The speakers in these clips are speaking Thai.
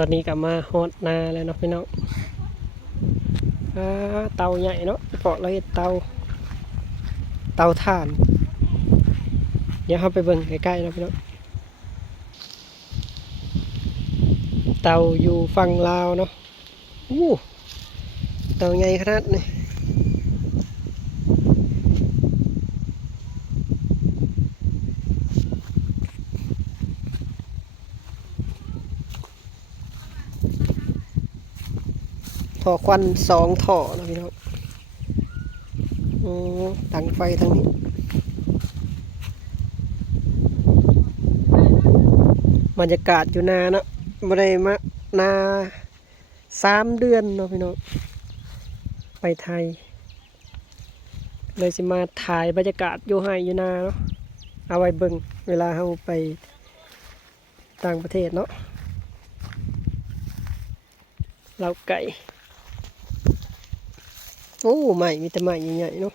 อนนี้กับมาฮอดนาแล้วเนาะพี่น้องอ่าเตาใหญ่เนาะเพาะเลยเฮ็ดเตา เตาถ่าน เดี๋ยวเราไปเบิ่งใกล้ๆเนาะพี่น้อง เตาอยู่ฝั่งลาวเนาะอู้เตาใหญ่ขนาดนี้ ท่อควันสองท่อเนาะพี่น้องโอ้ตั้งไฟทางนี้บรรยากาศอยู่นาเนาะบ่ได้มานาสามเดือนเนาะพี่น้องไปไทย เลยสิมาถ่ายบรรยากาศอยู่ให้อยู่นาเนาะเอาไว้เบิ่งเวลาเราไปต่างประเทศเนาะเราไก่ โอ้ใหม่มีแต่ใหม่ใหญ่ๆเนาะ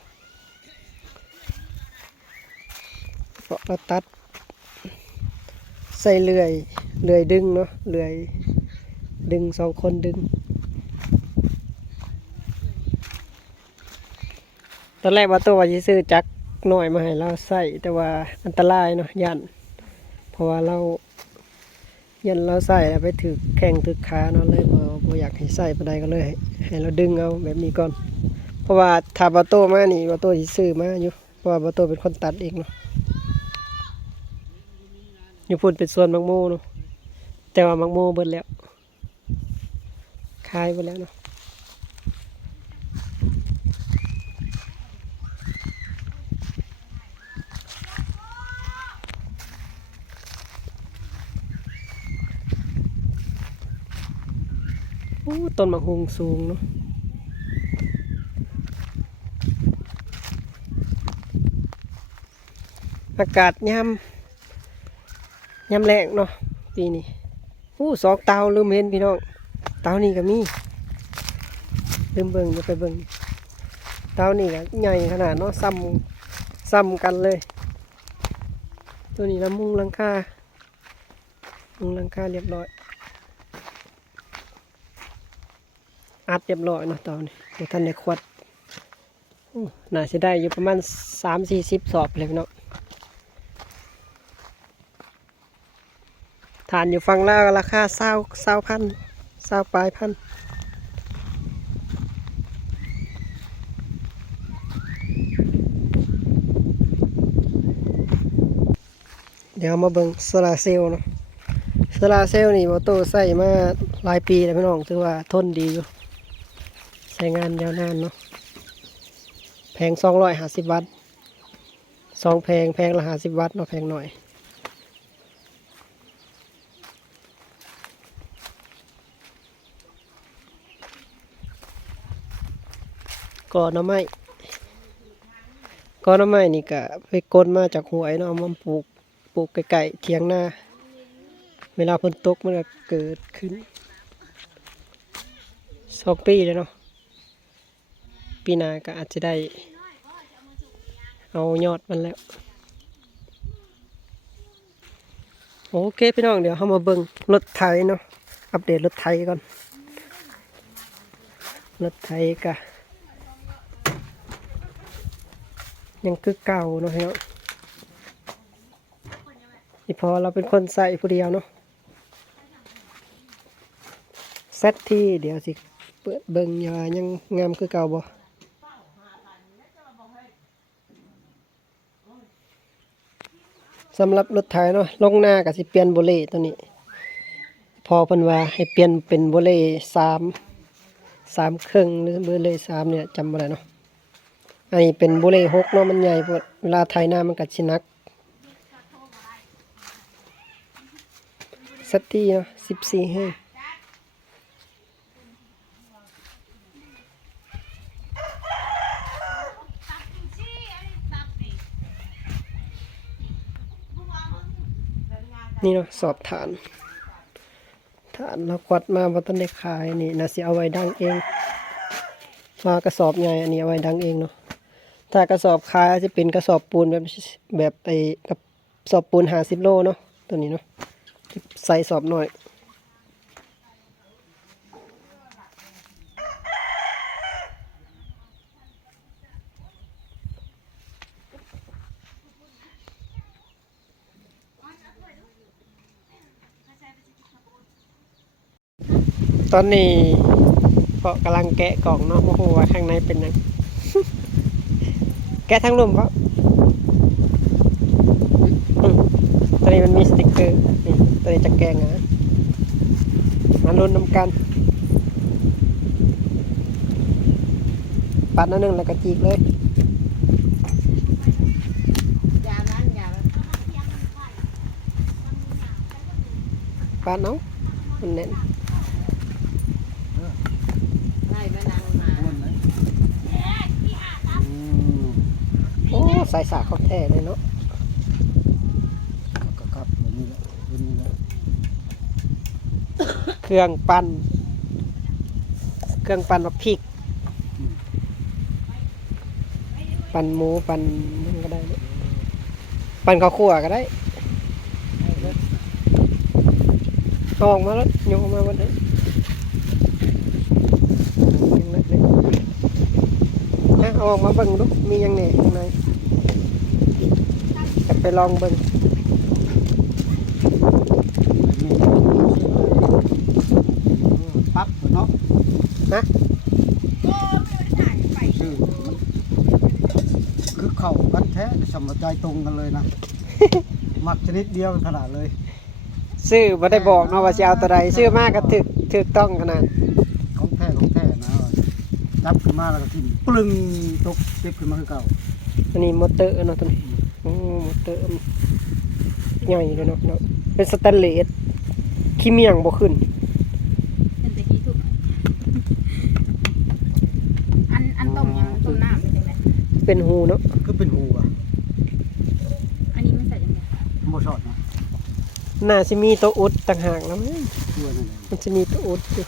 เพราะเราตัด ใส่เลื่อยเลื่อยดึงเนาะเลื่อยดึงสองคนดึง ตอนแรกว่าตัวว่าจะซื้อจักหน่อยมาให้เราใส่แต่ว่าอันตรายเนาะยัน เพราะว่าเรายันเราใส่แล้วไปถือแข้งถือขาเนาะเลยบ่บ่อยากให้ใส่ปานใดก็เลย ให้เราดึงเอาแบบนี้ก่อน เพราะว่าถ้าบาโตมานี่บาโตสิซื้อมาอยู่เพราะว่าบาโตเป็นคนตัดเองเนาะอยู่พุ่นเป็นส่วนมังโมเนาะแต่ว่ามังโมเบิดแล้วขายไปแล้วเนาะโอ้ต้นมะฮุงสูงเนาะ อากาศยามยำแรงเนาะปีนี้อู้สองเตาลืมเห็นพี่น้องเตานี่ก็มีลืมเบิ่งอย่ไปเบิ่งเตานี่ก็ใหญ่ขนาดเนาะซ้ำซ้ำกันเลย ตัวนี้ละมุงลังคามุงลังคาเรียบร้อยอัดเรียบร้อยเนาะเตานี่เดี๋ยวท่านในขวดน่าจะได้อยู่ประมาณสามสี่สิบสอบเลยพี่น้อง ฐานอยู่ฝั่งลาวราคาเศร้าเศร้าพันเศร้าปลายพันเดี๋ยวมาเบิ่งโซลาเซลเนาะโซลาเซลนี่มอโต้ใส่มาหลายปีแล้วพี่น้องถือว่าทนดีอยู่ ใช้งานยาวนานเนาะแพงสองร้อยห้าสิบวัตต์สองแพงแพงละห้าสิบวัตต์เนาะแพงหน่อย กอน่อไม้กอน่อไม้นี่ก็ไปกลมาจากหวยเนาะเอาปลูกปลูกไก่ๆเทียงหน้า เวลาฝนตกมันก็เกิดขึ้นสองปีเลยเนาะปีหน้าก็อาจจะได้ เอายอดมันแล้ว โอเคพี่น้องเดี๋ยวเรามาเบิ่งรถไถเนาะอัปเดตรถไถก่อนรถไถกะ ยังคือเก่าเนาะเนาะนี่พอเราเป็นคนใส่ผู้เดียวเนาะเซตที่เดี๋ยวสิเปิดเบิ่งยายังงามคือเก่าบ่สำหรับรถไถเนาะลงหน้าก็สิเปลี่ยนโบเล่ตัวนี้ พอเพิ่นว่าให้เปลี่ยนเป็นโบเล่สามสามครึ่งหรือโบเล่สามเนี่ยจำบ่ได้เนาะ อันนี้เป็นบุเรหกเนาะมันใหญ่เวลาไทยหน้ามันกัดชินักสตีเนาะสิบสี่ให้นี่เนาะสอบฐาน ฐานเรากวัดมาบ่ตันได้ขายนี่นะสิเอาไว้ดังเองมากระสอบใหญ่อันนี้เอาไว้ดังเองเนาะ ถ้ากระสอบคายจะเป็นกระสอบปูนแบบแบบไปกระสอบปูนหาสิบโลเนาะตัวนี้เนาะใส่สอบหน่อยตอนนี้ก็กำลังแกะกล่องเนาะโอ้โหว่าข้างในเป็นยัง แกะทั้งรุมเพราะอืมตัวนี้มันมีสติกเกอร์นี่ตัวนี้จะแกะงามาลุ้นน้ำกันปัดนิดนึงแล้วก็จีกเลยยานั้นยานั้นปัดเนาะมันแน่น ไล่แม่นางมา อืม โอ้ ใส่สากขอแท้เลยเนาะก็ครับนี้แหละนี้แหละเครื่องปั่นเครื่องปั่นบักพริก ปั่นหมูปั่นนั่นก็ได้ ปั่นข้าวคั่วก็ได้เอาอกมาแล้วโยกออกมาวันนี้ยังเล็กเลยเอาออกมาเบิ่งดูมียังแหน่ข้างใน ไปลองเบิ่งนี่ปั๊บเนาะนะชื่อมันคือเข่ากันแท้สมใจตรงกันเลยนะ มักชนิดเดียวขนาดเลย ซื้อบ่ได้บอกเนาะว่าสิเอาตัวใดซื้อมากก็ถึกถึกต้องขนาด ของแท้ของแท้นะจับขึ้นมาแล้วก็ทิ่มปลึงตกเก็บขึ้นมาคือเก่าอันนี้มอเตอร์เนาะตัวนี้โอ้มอเตอร์ใหญ่เลยเนาะเนาะเป็นสแตนเลสขี้เมียงบ่ขึ้น เป็นตะกี้ทุกอันอันต้มยังต้มน้ำเป็นยังไงเป็นหูเนาะคือเป็นหูอะอันนี้มันใส่ยังไงโมชอดนะน่าสิมีตัวอุดต่างหากแล้วมั้งตัวนั่นแหละมันจะมีตัวอุดอยู่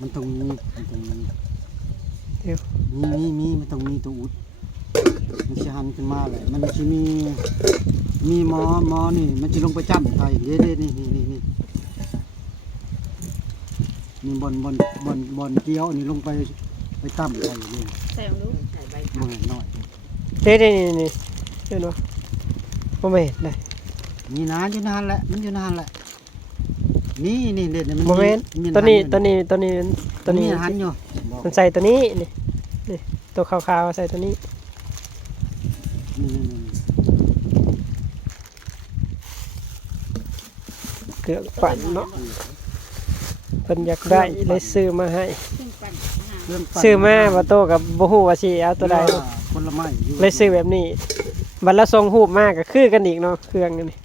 มันต้องมีมันต้องมีเดี๋ยว มีมีมีมันต้องมีตัวอุด มันจะหันขึ้นมาเลยมันจะมีมีหมอหมอนี่ มันจะลงไปจ้ำไทยเด้เด้นี่นี่นี่นี่มีบอลบอลบอลบอลเกี้ยวนี่ลงไปไปตั้มไทยนี่ใส่ลงดูใส่ใบเมื่อน้อยเด้นี่นี่นี่เดี๋ยวเนาะบ่แม่นได้มีนานอยู่นานแหละมันอยู่นานแหละนี่นี่เด็ดยมันบ่แม่นมีตัวนี้หัตัวนี้ตัวนี้ตัวนี้มีหันอยู่บอกมันใส่ตัวนี้นี่นี่ตัวขาวๆใส่ตัวนี้นี่นี่นี่ เกลือปั่นเนาะเพิ่นอยากได้เลยซื้อมาให้ขึ้นปั่นหาเครื่องปั่นซื้อมาบ่โตกับบ่ฮู้ว่าสิเอาตัวใดเรือผลไม้อยู่เลยซื้อแบบนี้ บัดละทรงรูปมากก็คือกันอีกเนาะเครื่องอันนี่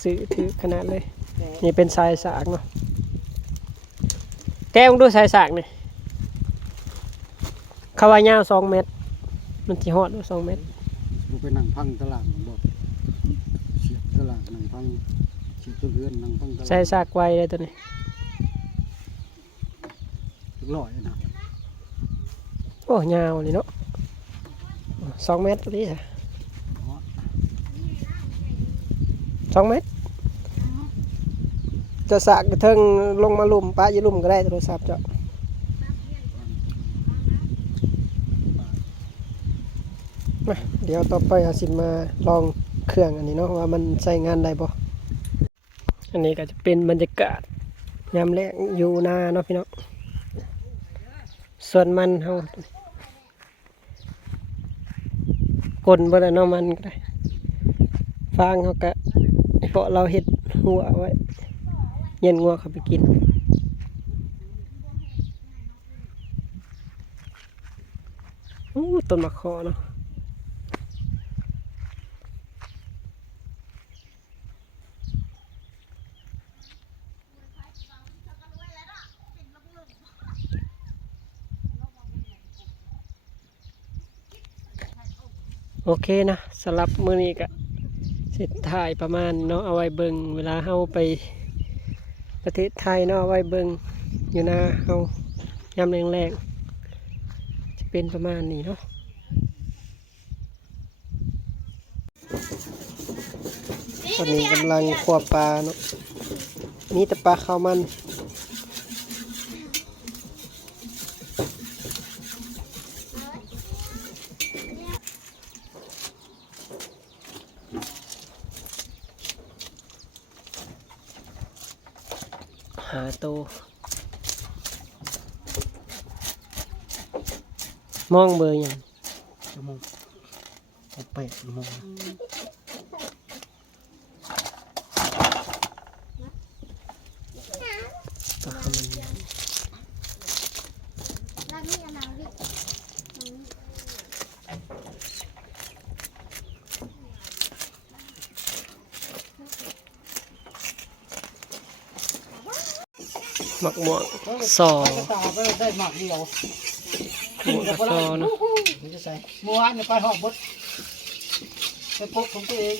ซื้อถือขนาดเลย นี่เป็นสายสากเนาะแก้วดูสายสากนี่เขาว่ายาวสองเมตร มันสิฮอดสองเมตรลงไปนั่งพังตลาดผมบอกเสียบ ตลาดนั่งพังเสียบตัวเรือนนั่งพังตลาดสายสากไวเลยตัวนี้ร้อยนะโอ้ยาวนี่เนาะสองเมตรตัวนี้อะสองเมตรจะสากกระเทิงลงมาลุ่มป้าอย่าลุ่มก็ได้โทรศัพท์เจ้ามาเดี๋ยวต่อไปอาสิมาลอง เครื่องอันนี้เนาะว่ามันใช้งานได้บ่อันนี้ก็จะเป็นบรรยากาศยามแรกอยู่นาเนาะพี่น้องส่วนมันเฮากลบ่ได้เนาะมันก็ได้ฟางเขาก็เพราะเราเฮ็ดหัวไว้เย็นงัวเขาไปกินอู้ต้นมะขอเนาะ โอเคนะสำหรับมือนี้ก็เสร็จถ่ายประมาณเนาะเอาไว้เบิ่งเวลาเฮาไปประเทศไทยเนาะเอาไว้เบิงอยู่นะเอายำแรงๆจะเป็นประมาณนี้เนาะตอนนี้กำลังขัวปลาเนาะมีแต่ปลาข้าวมัน หาโตวมองเบอร์หยังชั่วโมงเอาเปิดชั่วโมง ตัวคำมันใหญ่ หมักม่วงซอไปตาไปได้หมากเดียวม่วงกับซอเนาะมันจะใส่เมื่อวานเนี่ยไปหอบบดไปพบของตัวเอง